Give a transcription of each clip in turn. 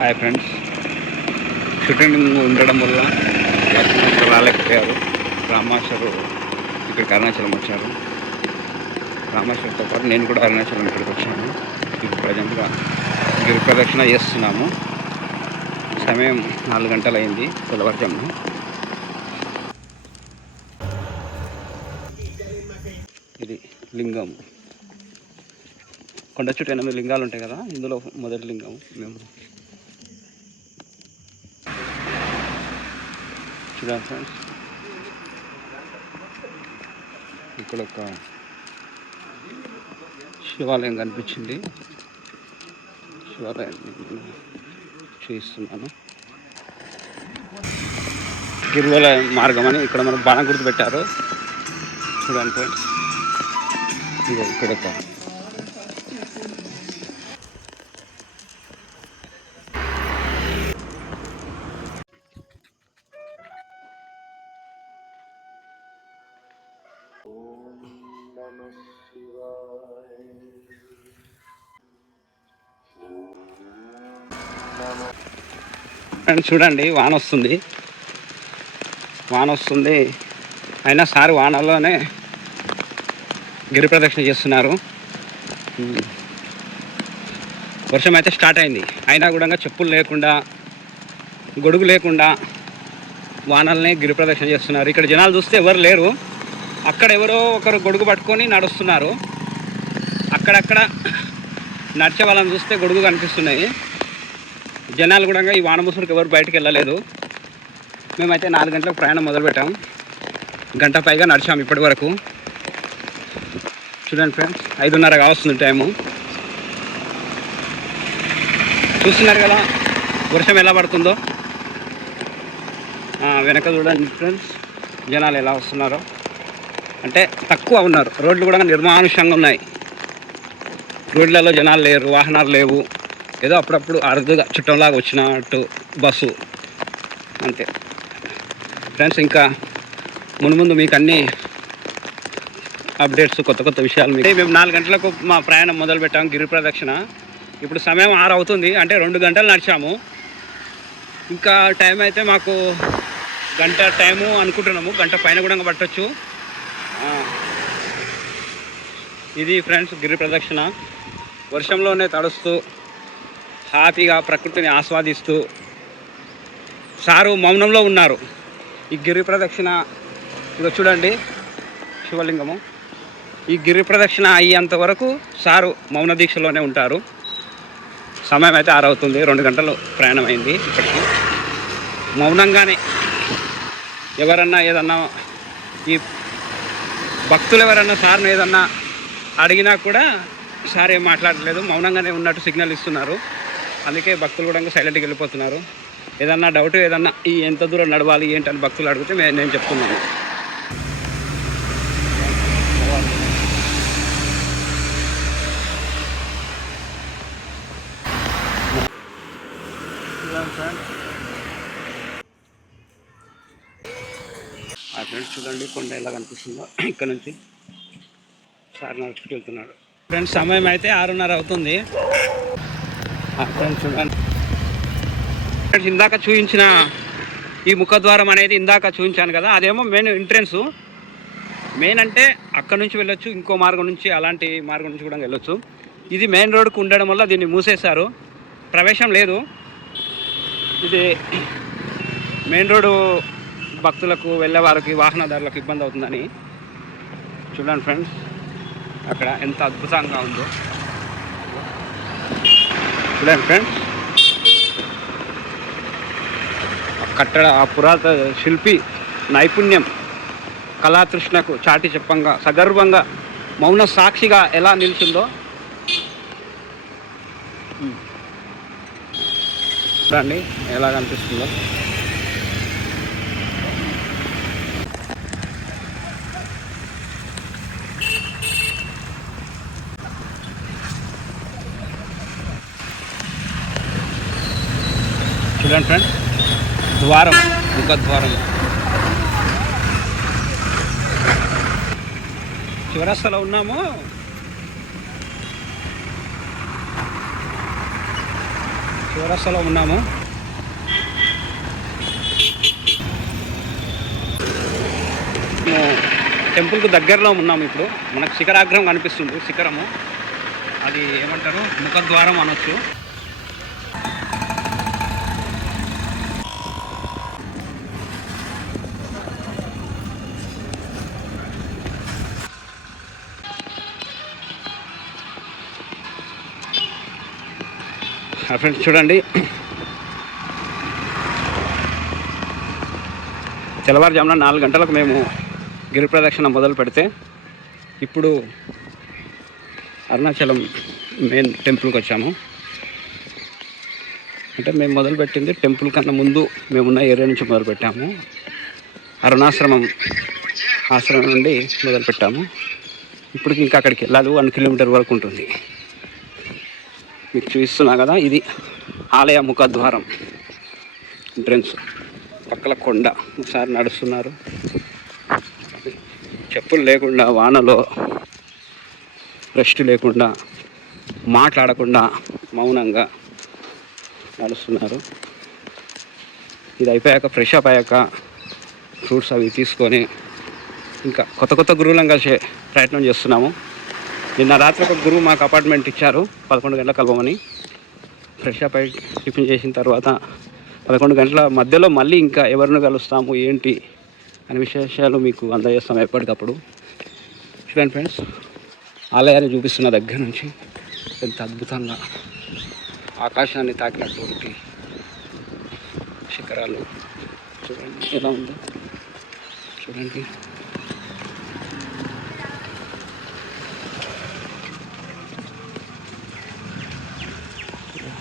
Hi friends shooting ఉండడం వల్ల ఇక్కడ రాలేకపోయారు. రామాశ్వరు ఇక్కడికి అరుణాచలం వచ్చారు. రామాశ్వరితో పాటు నేను కూడా అరుణాచలం ఇక్కడికి వచ్చాను. ఇప్పుడు ప్రజెంట్గా గిరి ప్రదక్షిణ చేస్తున్నాము. సమయం నాలుగు గంటలు అయింది తెల్లవారుజామున. ఇది లింగం. కొండ చుట్టూ ఎనిమిది లింగాలు ఉంటాయి కదా ఇందులో మొదటి లింగం మేము. చూడండి ఫ్రెండ్స్ ఇక్కడ ఒక శివాలయం కనిపించింది శివాలయం చూపిస్తున్నాను గిరివల మార్గం అని ఇక్కడ మనం బాణం గుర్తు పెట్టారు. చూడండి ఫ్రెండ్స్ ఇక్కడ ఒక చూడండి వాన వస్తుంది. వాన వస్తుంది. అయినా సార్ వానలోనే గిరి ప్రదక్షిణ చేస్తున్నారు. వర్షం అయితే స్టార్ట్ అయింది. అయినా కూడా చెప్పులు లేకుండా గొడుగు లేకుండా వానల్ని గిరి ప్రదక్షిణ చేస్తున్నారు. ఇక్కడ జనాలు చూస్తే ఎవరు లేరు. అక్కడ ఎవరో ఒకరు గొడుగు పట్టుకొని నడుస్తున్నారు. అక్కడక్కడ నడిచే వాళ్ళని చూస్తే గొడుగు కనిపిస్తున్నాయి. జనాలు కూడా ఈ వాన ఎవరు బయటకు వెళ్ళలేదు. మేమైతే నాలుగు గంటలకు ప్రయాణం మొదలుపెట్టాం. గంట పైగా నడిచాం ఇప్పటి వరకు చూడండి ఫ్రెండ్స్ ఐదున్నర కావస్తుంది టైము. చూస్తున్నారు కదా వర్షం ఎలా పడుతుందో. వెనక చూడండి ఫ్రెండ్స్ జనాలు ఎలా వస్తున్నారో. అంటే తక్కువ ఉన్నారు. రోడ్లు కూడా నిర్మానుషంగా ఉన్నాయి. రోడ్లలో జనాలు లేరు వాహనాలు లేవు. ఏదో అప్పుడప్పుడు అరుదుగా చుట్టంలాగా వచ్చినట్టు బస్సు. అంతే. ఫ్రెండ్స్ ఇంకా మును ముందు మీకు అన్ని అప్డేట్స్ కొత్త కొత్త విషయాలు మీకు. మేము నాలుగు గంటలకు మా ప్రయాణం మొదలు పెట్టాం గిరి ప్రదక్షిణ. ఇప్పుడు సమయం ఆరు అవుతుంది అంటే రెండు గంటలు నడిచాము. ఇంకా టైం అయితే మాకు గంట టైము అనుకుంటున్నాము. గంట పైన కూడా పట్టొచ్చు. ఇది ఫ్రెండ్స్ గిరి ప్రదక్షిణ. వర్షంలోనే తడుస్తూ హ్యాపీగా ప్రకృతిని ఆస్వాదిస్తూ సారు మౌనంలో ఉన్నారు. ఈ గిరి ప్రదక్షిణ ఇదిగో చూడండి శివలింగము. ఈ గిరి ప్రదక్షిణ అయ్యేంత వరకు సారు మౌన దీక్షలోనే ఉంటారు. సమయం అయితే ఆరవుతుంది రెండు గంటలు ప్రయాణం అయింది ఇప్పటికి మౌనంగానే ఎవరన్నా ఏదన్నా ఈ భక్తులు ఎవరన్నా సార్ని ఏదన్నా అడిగినా కూడా సార్ ఏం మాట్లాడలేదు మౌనంగానే ఉన్నట్టు సిగ్నల్ ఇస్తున్నారు. అందుకే భక్తులు కూడా సైలెంట్గా వెళ్ళిపోతున్నారు. ఏదన్నా డౌట్ ఏదన్నా ఈ ఎంత దూరం నడవాలి ఏంటని భక్తులు అడిగితే నేను చెప్తున్నాను. ఆ ఫ్రెండ్స్ చూడండి కొండ ఎలా కనిపిస్తుందో. ఇక్కడ నుంచి సార్ నడుచుకు వెళ్తున్నాడు. ఫ్రెండ్స్ సమయం అయితే ఆరున్నర అవుతుంది. ఫ్రెండ్స్ చూడండి. ఫ్రెండ్స్ ఇందాక చూపించిన ఈ ముఖద్వారం అనేది ఇందాక చూపించాను కదా అదేమో మెయిన్ ఎంట్రెన్స్. మెయిన్ అంటే అక్కడ నుంచి వెళ్ళొచ్చు ఇంకో మార్గం నుంచి అలాంటి మార్గం నుంచి కూడా వెళ్ళొచ్చు. ఇది మెయిన్ రోడ్కు ఉండడం వల్ల దీన్ని మూసేశారు. ప్రవేశం లేదు. ఇది మెయిన్ రోడ్డు భక్తులకు వెళ్ళే వారికి వాహనదారులకు ఇబ్బంది అవుతుందని చూడండి ఫ్రెండ్స్. అక్కడ ఎంత అద్భుతంగా ఉందో. చూడండి ఫ్రెండ్స్. ఆ కట్టడ ఆ పురాత శిల్పి నైపుణ్యం కళాతృష్ణకు చాటి చెప్పంగా సగర్వంగా మౌన సాక్షిగా ఎలా నిలిచిందో. చూడండి ఎలా కనిపిస్తుందో. చూడండి ఫ్రెండ్ ద్వారం ముఖద్వారం చివరస్తలో ఉన్నాము. చివరస్తలో ఉన్నాము. టెంపుల్కు దగ్గరలో ఉన్నాము ఇప్పుడు. మనకు శిఖరాగ్రహం కనిపిస్తుంది శిఖరము. అది ఏమంటారు? ముఖద్వారం అనొచ్చు. ఫ్రెండ్స్ చూడండి. తెల్లవారుజామున నాలుగు గంటలకు మేము గిరి ప్రదక్షిణ మొదలు పెడితే ఇప్పుడు అరుణాచలం మెయిన్ టెంపుల్కి వచ్చాము. అంటే మేము మొదలుపెట్టింది టెంపుల్ కన్నా ముందు మేమున్న ఏరియా నుంచి మొదలుపెట్టాము అరుణాశ్రమం ఆశ్రమం నుండి మొదలు పెట్టాము. ఇప్పుడు ఇంకా అక్కడికి వెళ్ళాలి వన్ కిలోమీటర్ వరకు ఉంటుంది. మీకు చూపిస్తున్నా కదా ఇది ఆలయ ముఖద్వారం. ఎంట్రన్స్ పక్కల కొండ ఒకసారి నడుస్తున్నారు. చెప్పులు లేకుండా వానలో రెస్ట్ లేకుండా మాట్లాడకుండా మౌనంగా నడుస్తున్నారు. ఇది అయిపోయాక ఫ్రెష్ అప్ అయ్యాక ఫ్రూట్స్ అవి తీసుకొని ఇంకా కొత్త కొత్త గురువులను కలిసే ప్రయత్నం చేస్తున్నాము. నిన్న రాత్రి ఒక గురువు మాకు అపార్ట్మెంట్ ఇచ్చారు. పదకొండు గంటల కలవమని ఫ్రెష్ అప్ అయి టిఫిన్ చేసిన తర్వాత పదకొండు గంటల మధ్యలో మళ్ళీ ఇంకా ఎవరిని కలుస్తాము ఏంటి అనే విశేషాలు మీకు అందజేస్తాం ఎప్పటికప్పుడు. చూడండి ఫ్రెండ్స్ ఆలయాన్ని చూపిస్తున్న దగ్గర నుంచి ఎంత అద్భుతంగా ఆకాశాన్ని తాకినటువంటి శిఖరాలు. చూడండి ఎలా ఉందో. చూడండి.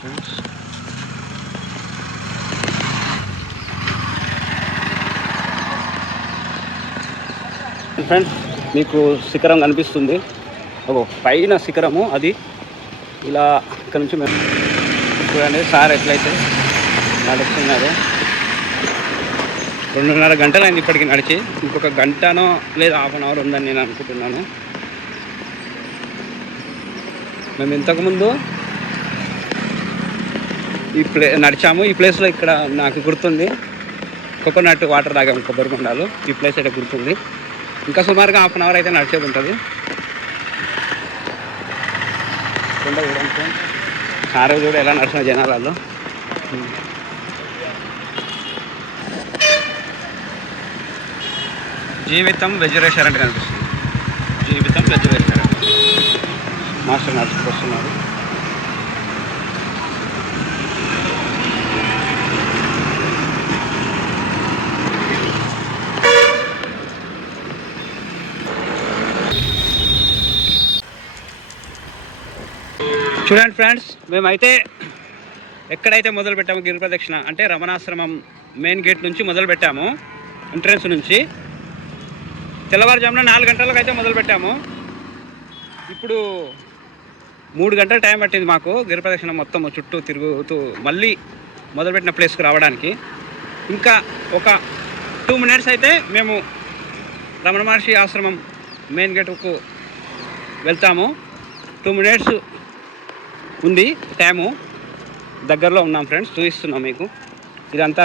ఫ్రెండ్స్ ఫ్రెండ్స్ మీకు శిఖరం కనిపిస్తుంది. ఒక పైన శిఖరము అది ఇలా ఇక్కడ నుంచి మేము చూడండి సార్ ఎట్లయితే నడుస్తున్నారు. రెండున్నర గంటలు ఇప్పటికి నడిచి. ఇంకొక గంటనో లేదా హాఫ్ అన్ అవర్ ఉందని నేను అనుకుంటున్నాను. మేము ఇంతకుముందు ఈ ప్లే నడిచాము. ఈ ప్లేస్లో ఇక్కడ నాకు గుర్తుంది. కోకోనట్ వాటర్ తాగాము కొబ్బరి కొండాలు. ఈ ప్లేస్ అయితే గుర్తుంది. ఇంకా సుమారుగా హాఫ్ అన్ అవర్ అయితే నడిచేది ఉంటుంది. కొండ చూడండి సారే కూడా ఎలా నడిచిన జనాలలో. జీవితం వెజ్ రెస్టారెంట్ కనిపిస్తుంది. జీవితం వెజ్ రెస్టారెంట్ మాస్టర్ నడుచుకొస్తున్నారు. చూడండి ఫ్రెండ్స్ మేమైతే ఎక్కడైతే మొదలు పెట్టాము గిరి ప్రదక్షిణ అంటే రమణాశ్రమం మెయిన్ గేట్ నుంచి మొదలు పెట్టాము ఎంట్రన్స్ నుంచి. తెల్లవారుజామున నాలుగు గంటలకు అయితే మొదలు పెట్టాము. ఇప్పుడు మూడు గంటల టైం పట్టింది మాకు గిరి ప్రదక్షిణ మొత్తం చుట్టూ తిరుగుతూ మళ్ళీ మొదలుపెట్టిన ప్లేస్కి రావడానికి. ఇంకా ఒక టూ మినిట్స్ అయితే మేము రమణ మహర్షి ఆశ్రమం మెయిన్ గేట్కు వెళ్తాము. టూ మినిట్స్ ఉంది టైము దగ్గరలో ఉన్నాం ఫ్రెండ్స్ చూపిస్తున్నాం మీకు. ఇదంతా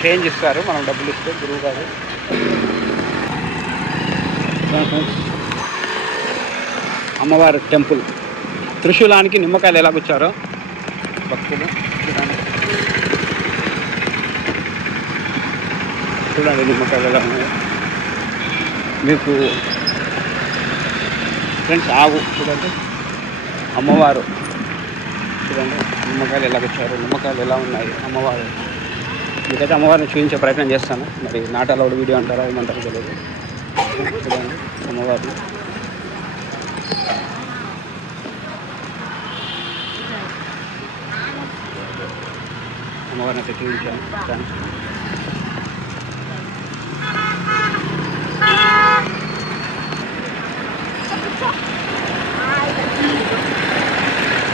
చేంజ్ ఇస్తారు మనం డబ్బులు ఇస్తే గురువు గారు. అమ్మవారి టెంపుల్. త్రిశూలానికి నిమ్మకాయలు ఎలా గుచ్చారో భక్తులు చూడండి చూడండి నిమ్మకాయలు ఎలా ఉన్నాయో. మీకు ఫ్రెండ్స్ ఆవు చూడండి. అమ్మవారు. చూడండి నిమ్మకాయలు ఎలా వచ్చారు నిమ్మకాయలు ఎలా ఉన్నాయి అమ్మవారు. మీకైతే అమ్మవారిని చూపించే ప్రయత్నం చేస్తాను. మరి నాటాలోడు వీడియో అంటారా ఏమంటారో తెలియదు. చూడండి అమ్మవారిని. అమ్మవారిని అయితే చూపించాను. థ్యాంక్స్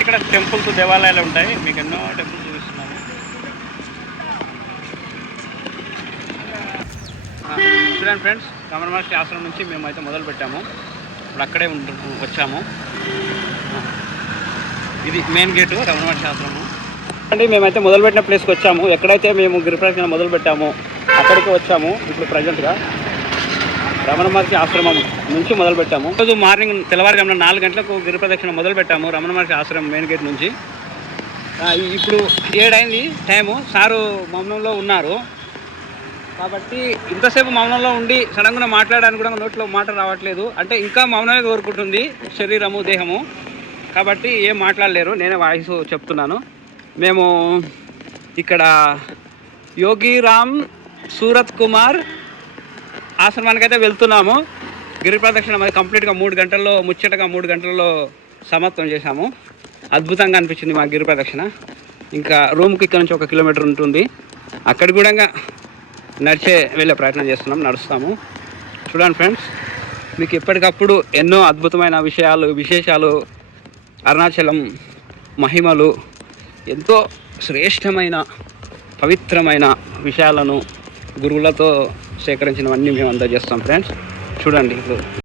ఇక్కడ టెంపుల్స్ దేవాలయాలు ఉంటాయి. మీకు ఎన్నో టెంపుల్స్ చూపిస్తున్నాను. చూడండి ఫ్రెండ్స్ రమణ మహర్షి ఆశ్రమం నుంచి మేము అయితే మొదలు పెట్టాము. ఇప్పుడు అక్కడే వచ్చాము. ఇది మెయిన్ గేటు రమణ మహర్షి ఆశ్రమం. అంటే మేమైతే మొదలుపెట్టిన ప్లేస్కి వచ్చాము. ఎక్కడైతే మేము గిరి మొదలు పెట్టామో అక్కడికి వచ్చాము ఇప్పుడు ప్రజెంట్గా రమణ మహర్షి ఆశ్రమం నుంచి మొదలు పెట్టాము రోజు మార్నింగ్ తెల్లవారుజామున నాలుగు గంటలకు గిరి ప్రదక్షిణ మొదలు పెట్టాము రమణ మహర్షి ఆశ్రమం మెయిన్ గేట్ నుంచి. ఇప్పుడు ఏడైంది టైము. సారు మౌనంలో ఉన్నారు. కాబట్టి ఇంతసేపు మౌనంలో ఉండి సడన్గా మాట్లాడడానికి కూడా నోట్లో మాట రావట్లేదు. అంటే ఇంకా మౌనమే కోరుకుంటుంది శరీరము దేహము. కాబట్టి ఏం మాట్లాడలేరు. నేనే వాయిస్ చెప్తున్నాను. మేము ఇక్కడ యోగిరామ్ సూరత్ కుమార్ ఆశ్రమానికి అయితే వెళ్తున్నాము. గిరి ప్రదక్షిణ మరి కంప్లీట్గా మూడు గంటల్లో ముచ్చటగా మూడు గంటల్లో సమాప్తం చేశాము. అద్భుతంగా అనిపించింది మా గిరి ప్రదక్షిణ. ఇంకా రూమ్కి ఇక్కడ నుంచి ఒక కిలోమీటర్ ఉంటుంది. అక్కడికి కూడా నడిచే వెళ్ళే ప్రయత్నం చేస్తున్నాం నడుస్తాము. చూడండి ఫ్రెండ్స్ మీకు ఎప్పటికప్పుడు ఎన్నో అద్భుతమైన విషయాలు విశేషాలు అరుణాచలం మహిమలు ఎంతో శ్రేష్టమైన పవిత్రమైన విషయాలను గురువులతో సేకరించినవన్నీ మేము అందజేస్తాం ఫ్రెండ్స్ చూడండి. ఇప్పుడు